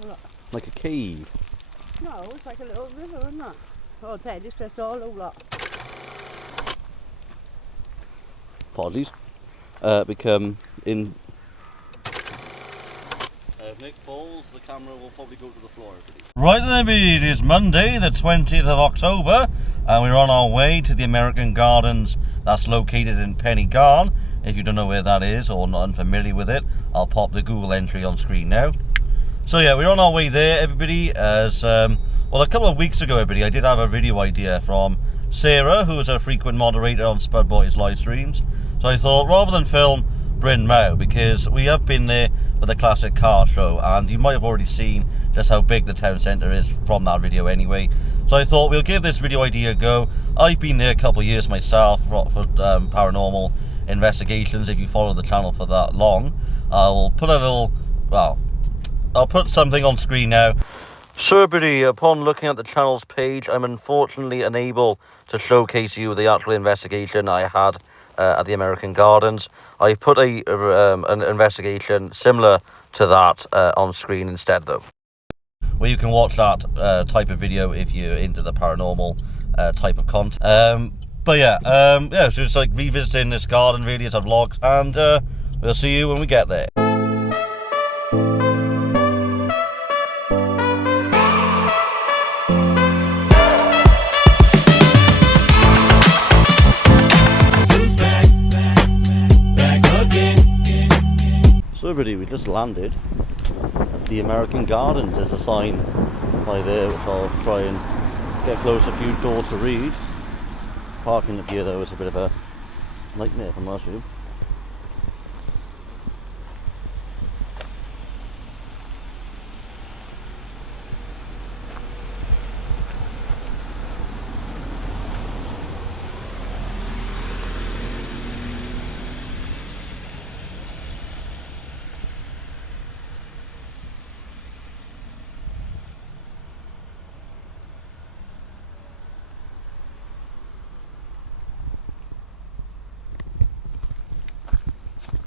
have a look. Like a cave? No, it's like a little river, isn't it? Oh, Ted, it's just all over. Apologies. Become in. If Nick falls, the camera will probably go to the floor. Right then, it is Monday, the 20th of October, and we're on our way to the American Gardens that's located in Pennygarn. If you don't know where that is or not unfamiliar with it, I'll pop the Google entry on screen now. So yeah, we're on our way there, everybody. As well, a couple of weeks ago, everybody, I did have a video idea from Sarah, who is a frequent moderator on Spud Boys live streams. So I thought, rather than film Bryn Mawr, because we have been there for the classic car show, and you might have already seen just how big the town centre is from that video anyway. So I thought we'll give this video idea a go. I've been there a couple of years myself for paranormal investigations. If you follow the channel for that long, I'll put a little, well, I'll put something on screen now. So everybody, upon looking at the channel's page, I'm unfortunately unable to showcase you the actual investigation I had at the American Gardens. I put an investigation similar to that on screen instead, though, where you can watch that type of video if you're into the paranormal type of content. But yeah, so it's like revisiting this garden really as a vlog, and we'll see you when we get there. So everybody, we just landed at the American Gardens. There's a sign by there which I'll try and get close a few doors to read. Parking up here though is a bit of a nightmare, if I'm honest with you.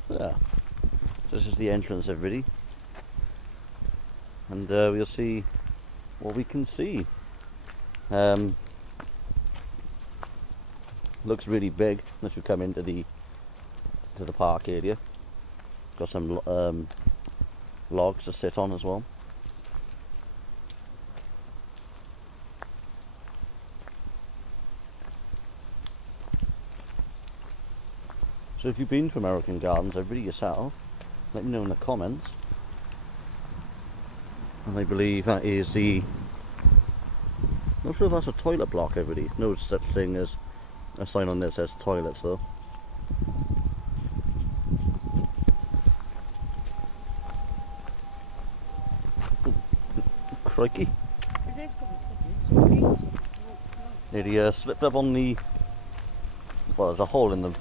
Yeah, so this is the entrance, everybody, and we'll see what we can see. Looks really big once you come into the park area. Got some logs to sit on as well. So if you've been to American Gardens, everybody yourself, let me know in the comments. And I believe that is the... not sure if that's a toilet block, everybody. No such thing as a sign on there that says toilets though. Ooh, crikey. It slipped up on the... well, there's a hole in the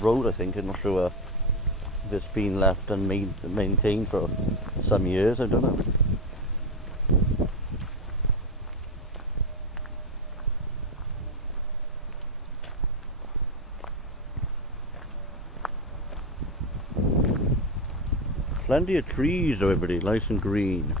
road, I think. I'm not sure if it's been left and maintained for some years, I don't know. Plenty of trees though, everybody, nice and green.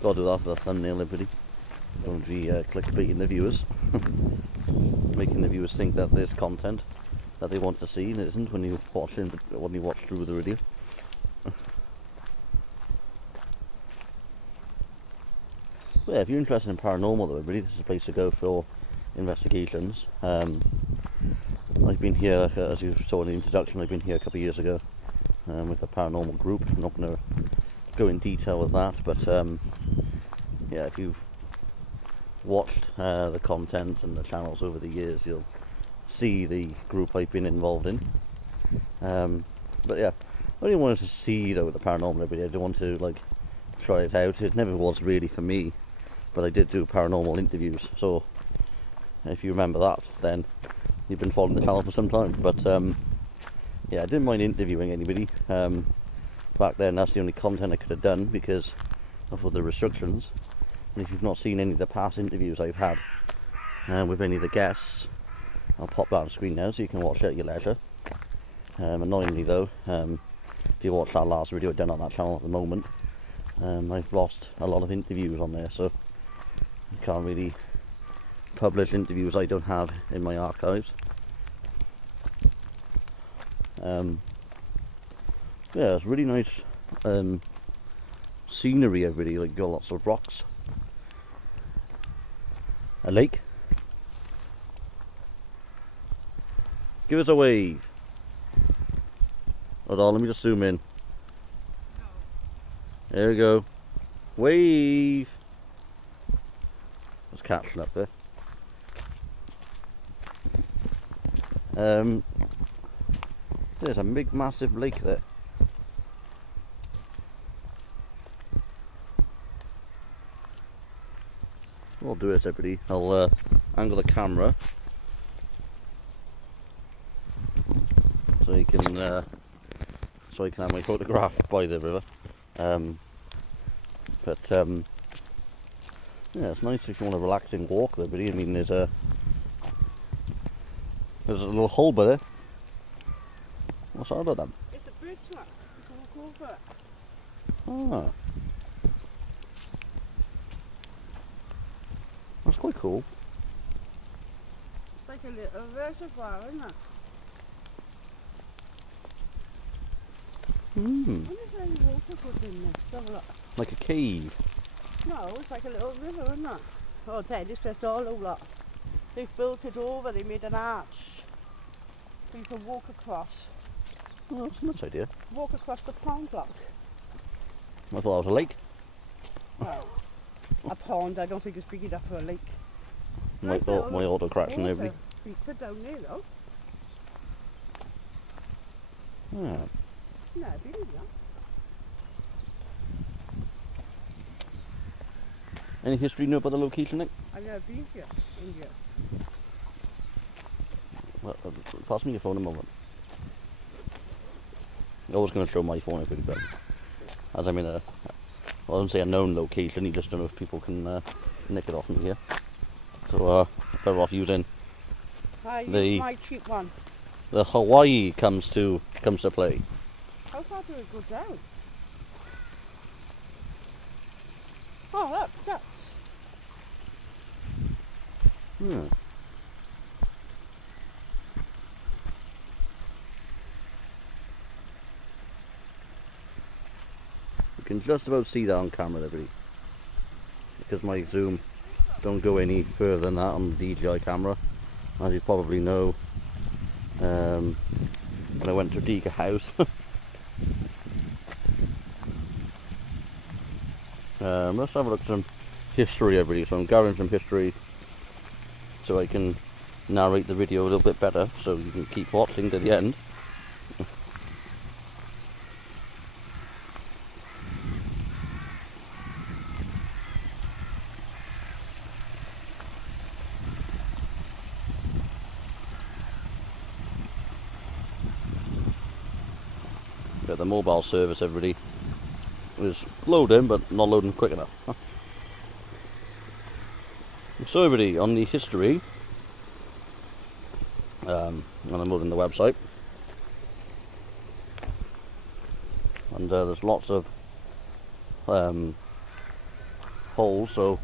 Gotta do that for the thumbnail, everybody. Don't be clickbaiting the viewers. Making the viewers think that there's content that they want to see, and it isn't when you watch through the video. But yeah, if you're interested in paranormal though, everybody, this is a place to go for investigations. I've been here, as you saw in the introduction, I've been here a couple of years ago with a paranormal group. I'm not going to go in detail with that, but yeah, if you've watched the content and the channels over the years, you'll see the group I've been involved in. But yeah, I only wanted to see though the paranormal, everybody. I don't want to like try it out. It never was really for me, but I did do paranormal interviews, so if you remember that, then you've been following the channel for some time. But yeah, I didn't mind interviewing anybody. Back then, that's the only content I could have done because of the restrictions. And if you've not seen any of the past interviews I've had with any of the guests, I'll pop that on screen now so you can watch it at your leisure. Annoyingly though, if you watch that last video I've done on that channel at the moment, I've lost a lot of interviews on there, so I can't really publish interviews I don't have in my archives. Yeah, it's really nice scenery everybody, like got lots of rocks, a lake. Give us a wave. Hold on, let me just zoom in. There we go. Wave. There's catching up there. There's a big massive lake there. What I'll do is everybody, I'll angle the camera so you can have my photograph by the river. Yeah, it's nice if you want a relaxing walk there, buddy. I mean, there's a little hole by there. What's that about them? It's a bridge, look. You can walk over it. Ah, that's quite cool. It's like a little reservoir, isn't it? I wonder if any water goes in there. Let's have a look. Like a cave. No, it's like a little river, isn't it? Oh, Ted, it's just all over. They've built it over, they made an arch. So you can walk across. Oh, that's a nice idea. Walk across the pond, look. I thought that was a lake. Well, a pond, I don't think it's big enough for a lake. My auto crashing every. Feature down there, though. Ah. No, big enough. Any history you know about the location, Nick? I've never been here, India. Well, pass me your phone a moment. I was going to show my phone everybody, but as I'm in a, I wouldn't say a known location, you just don't know if people can nick it off me here. So better off using I use my cheap one. the Hawaii comes to play. How far do it go down? Oh, look, ducks. Hmm. You can just about see that on camera, everybody, because my zoom don't go any further than that on the DJI camera. As you probably know, when I went to Diga House, let's have a look at some history, everybody. So I'm gathering some history so I can narrate the video a little bit better, so you can keep watching to the end. But the mobile service, everybody, is loading, but not loading quick enough. So everybody, on the history, and I'm loading the website, and there's lots of holes, so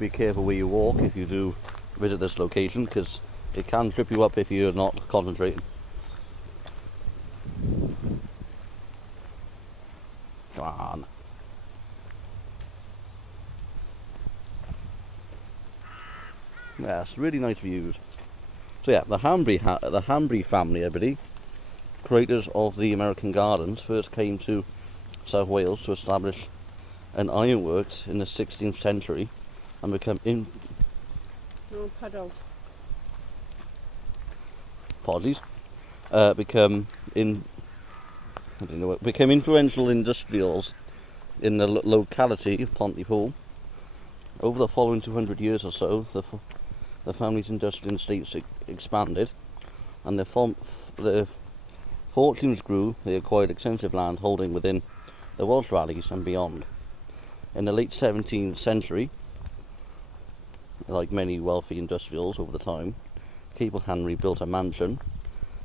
be careful where you walk if you do visit this location, because it can trip you up if you're not concentrating. Come on. Yes, really nice views. So yeah, the Hanbury family, everybody, creators of the American Gardens, first came to South Wales to establish an ironworks in the 16th century and become No puddles. apologies, became influential industrials in the locality of Pontypool. Over the following 200 years or so, the family's industrial estates expanded, and their fortunes grew. They acquired extensive land holding within the Welsh valleys and beyond. In the late 17th century, like many wealthy industrials over the time, Capel Henry built a mansion,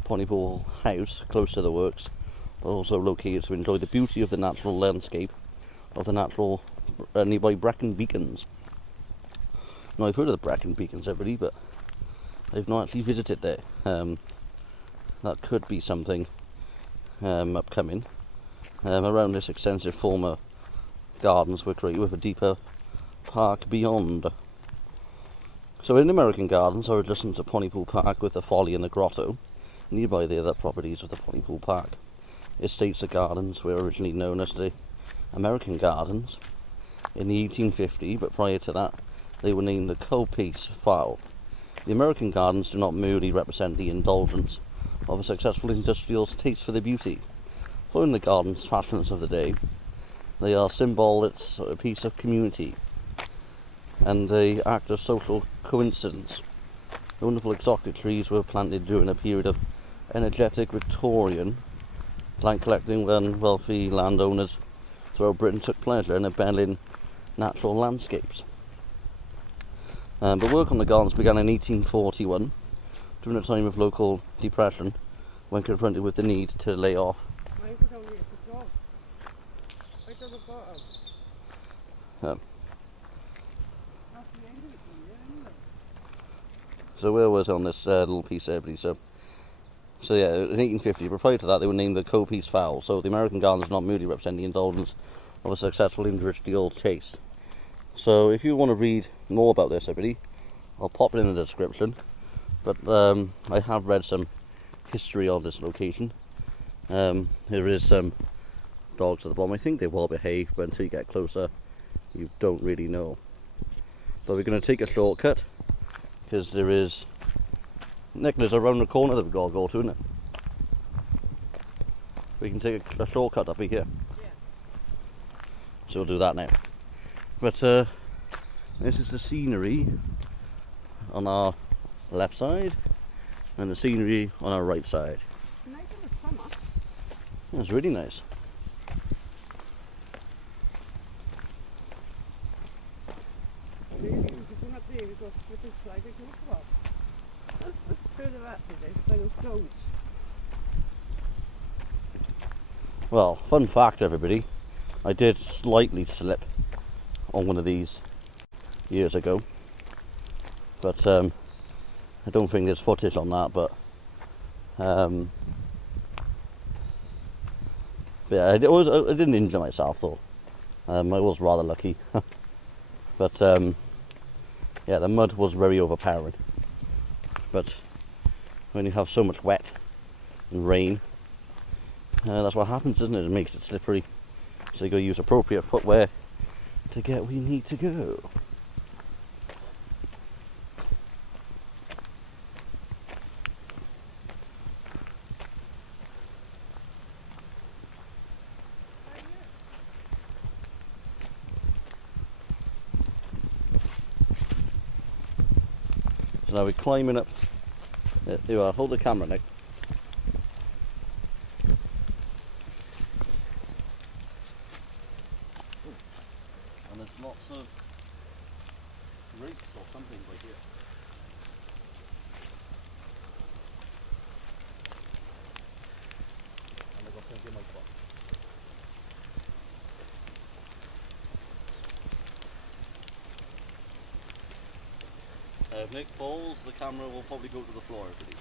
Pontypool House, close to the works, but also located to enjoy the beauty of the natural landscape of the nearby Brecon Beacons. Now, I've heard of the Brecon Beacons, everybody, but I've not actually visited there. That could be something upcoming. Around this extensive former gardens were created with a deeper park beyond. So in American Gardens, or adjacent to Pontypool Park with the Folly and the Grotto, nearby the other properties of the Pontypool Park, estates or gardens were originally known as the American Gardens in the 1850s, but prior to that they were named the Copace Fowl. The American Gardens do not merely represent the indulgence of a successful industrial's taste for the beauty. Following the garden's fashions of the day, they are symbol, it's a piece of community, and they act of social coincidence. The wonderful exotic trees were planted during a period of energetic Victorian land collecting, when wealthy landowners throughout Britain took pleasure in abandoned natural landscapes. But work on the gardens began in 1841, during a time of local depression, when confronted with the need to lay off. So where was I on this little piece there, everybody? So yeah, in 1850, but prior to that they were named the Copace Fowl. So the American Gardens not merely represent the indulgence of a successful industrial taste. So if you want to read more about this, everybody, I'll pop it in the description. But I have read some history of this location. There is some dogs at the bottom. I think they will behave, but until you get closer, you don't really know. But we're going to take a shortcut, because there is, Nick, there's around the corner that we've got to go to, isn't it? We can take a shortcut up here. Yeah. So we'll do that now. But this is the scenery on our left side, and the scenery on our right side. Nice in the summer. It's really nice. Really, you can up there because it's like a good crop. Further up there, there's stones. Well, fun fact, everybody, I did slightly slip on one of these years ago, but I don't think there's footage on that, but yeah, I didn't injure myself though. I was rather lucky. But yeah, the mud was very overpowering. But when you have so much wet and rain, that's what happens, isn't it? It makes it slippery. So you got to use appropriate footwear to get where you need to go. So now we're climbing up. There you are, hold the camera, Nick. And there's lots of grapes or something right here. And I've got something in my spot. If Nick falls, the camera will probably go to the floor, everybody.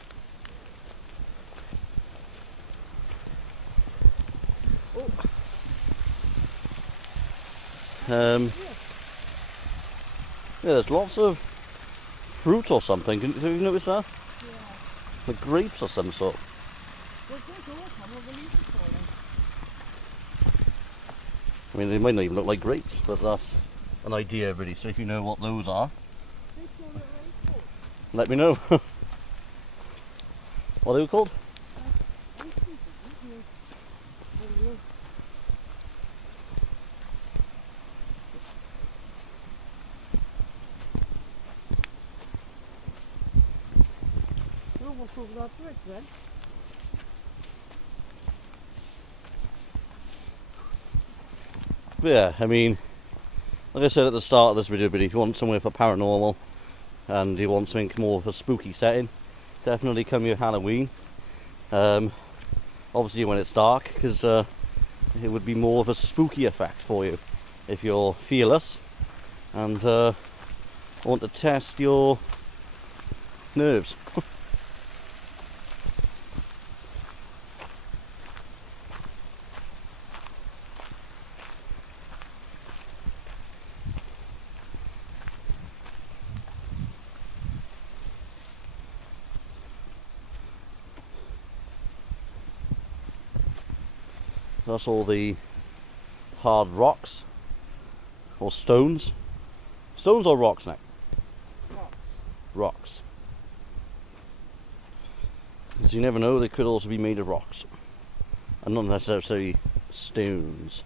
Yeah, there's lots of fruit or something. Have you noticed that? Yeah. Like grapes or some sort. Well, there's all come of the leaves falling. I mean, they might not even look like grapes, but that's an idea, everybody. So if you know what those are, let me know. What are they called? walk over that bridge then. But yeah, I mean, like I said at the start of this video, but if you want somewhere for paranormal and you want something more of a spooky setting, definitely come here Halloween. Obviously when it's dark, because it would be more of a spooky effect for you if you're fearless and want to test your nerves. That's all the hard rocks or stones. Stones or rocks, Nick? Rocks. Because you never know, they could also be made of rocks and not necessarily stones.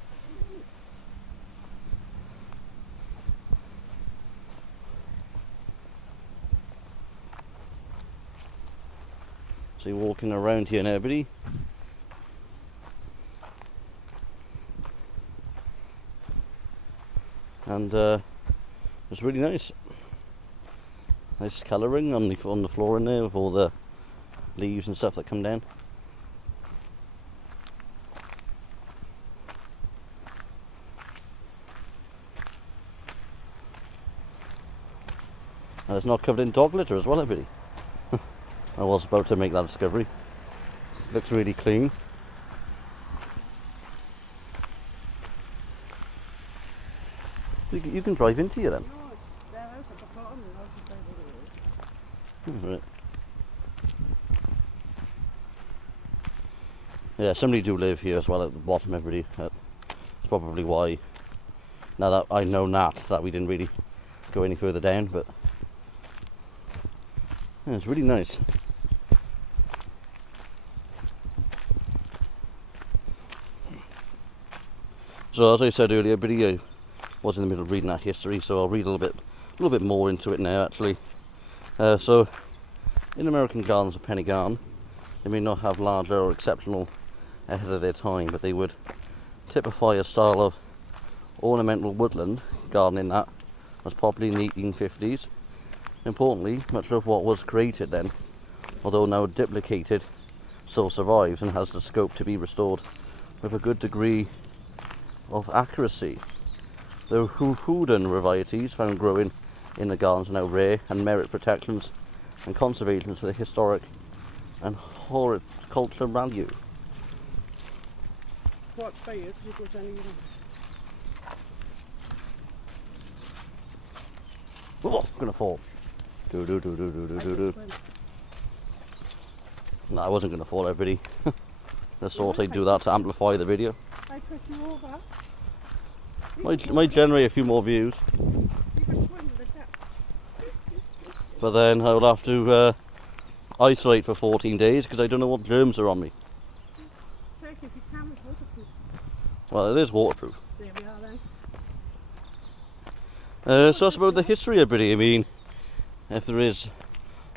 So you're walking around here now, everybody. And it's really nice. Nice colouring on the floor in there with all the leaves and stuff that come down. And it's not covered in dog litter as well, everybody. I was about to make that discovery. It looks really clean. You can drive into you then. No, it's their house at the bottom and I'll just say what it is. Right. Yeah, somebody do live here as well at the bottom, everybody. That's probably why, now that I know that we didn't really go any further down, but yeah, it's really nice. So as I said earlier, everybody, I was in the middle of reading that history, so I'll read a little bit more into it now actually. So in American gardens of Penny Garden, they may not have larger or exceptional ahead of their time, but they would typify a style of ornamental woodland gardening that was popular in the 1850s. Importantly, much of what was created then, although now duplicated, still survives and has the scope to be restored with a good degree of accuracy. The Houden varieties found growing in the gardens are now rare and merit protections and conservations for the historic and horticulture value. What's for you? Because it goes anywhere. Oh, I'm gonna fall. Do. No, I wasn't gonna fall, everybody. I thought I'd do that to amplify the video. I push you over. Might generate a few more views. You can swim with it. But then I would have to isolate for 14 days because I don't know what germs are on me. Check if your camera's waterproof. Well, it is waterproof. There we are then. So that's about the history, everybody. I mean, if there is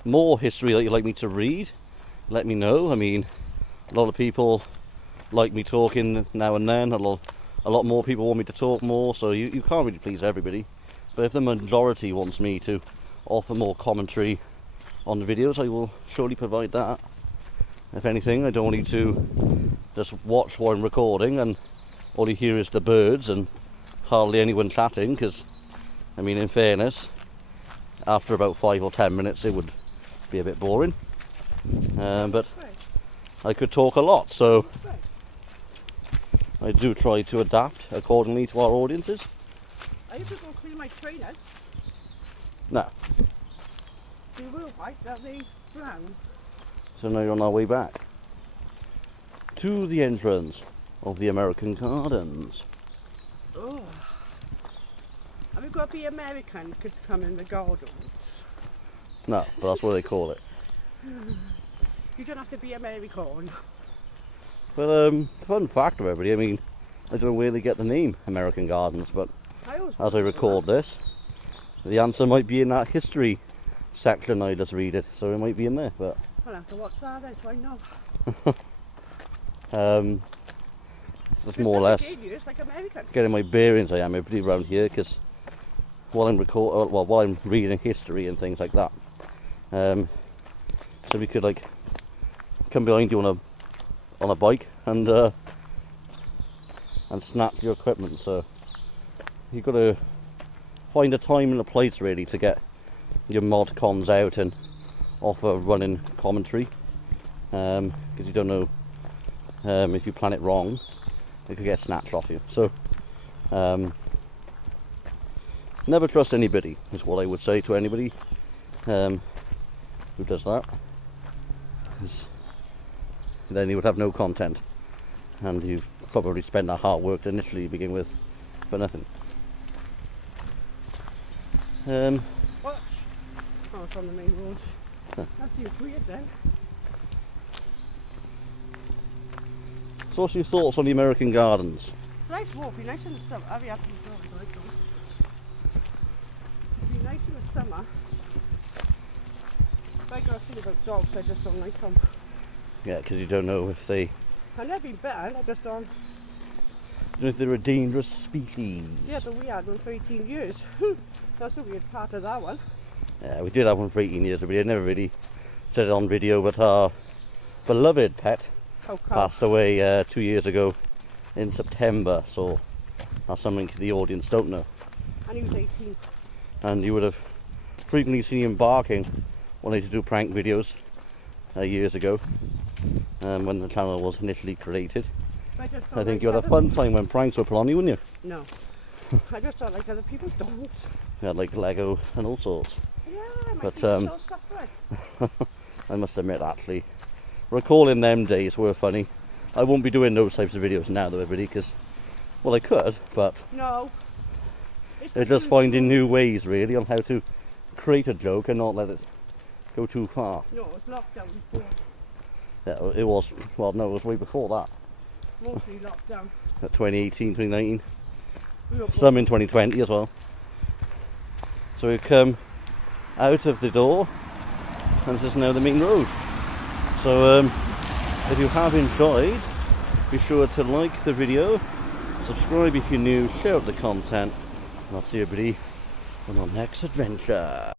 more history that you'd like me to read, let me know. I mean, a lot of people like me talking now and then. A lot more people want me to talk more, so you can't really please everybody. But if the majority wants me to offer more commentary on the videos, I will surely provide that. If anything, I don't want you to just watch what I'm recording and all you hear is the birds and hardly anyone chatting, because, I mean, in fairness, after about 5 or 10 minutes it would be a bit boring. But I could talk a lot, so I do try to adapt accordingly to our audiences. I have to go clean my trainers. No. They were white, are they brown? So now you're on our way back to the entrance of the American Gardens. Oh. Have you got to be American to come in the gardens? No, but that's what they call it. You don't have to be American. But fun fact of everybody, I mean, I don't know where they get the name American Gardens, but as I record this, the answer might be in that history section I just read it, so it might be in there. But I'll have to watch that then, so I know. That's more or less It's like American. getting my bearings. I am everybody around here because while I'm reading history and things like that, so we could like come behind you on a bike and snap your equipment. So you've got to find a time and a place really to get your mod cons out and offer running commentary, because you don't know if you plan it wrong, it could get snatched off you. So never trust anybody is what I would say to anybody who does that, because then you would have no content and you've probably spent that hard work to initially begin with for nothing. Watch. Oh, it's on the main road. That seems weird then. So what's your thoughts on the American Gardens? It's nice walk, be nice in the summer. I'll be happy to do it. It'd be nice in the summer. If I got a thing about dogs, I just don't like them. Yeah, because you don't know if they... I've never been bitten, I just don't. You don't know if they're a dangerous species. Yeah, but we had one for 18 years. That's the weird part of that one. Yeah, we did have one for 18 years, but we never really said it on video, but our beloved pet passed away 2 years ago in September, so that's something the audience don't know. And he was 18. And you would have frequently seen him barking when I used to do prank videos years ago, when the channel was initially created. I think you had a fun time when pranks were put on you, wouldn't you? No. I just don't like other people's dogs. You had like Lego and all sorts. Yeah, my But feet are so suffering. I must admit, actually, recalling them days were funny. I won't be doing those types of videos now though, everybody, because, well, I could, but no. they're just finding new ways really on how to create a joke and not let it go too far. No, it's lockdown before. Yeah, it was, well no, it was way before that. Mostly lockdown. 2018, 2019, We were some in 2020 as well. So we've come out of the door and this is now the main road. So if you have enjoyed, be sure to like the video, subscribe if you're new, share out the content, and I'll see everybody on our next adventure.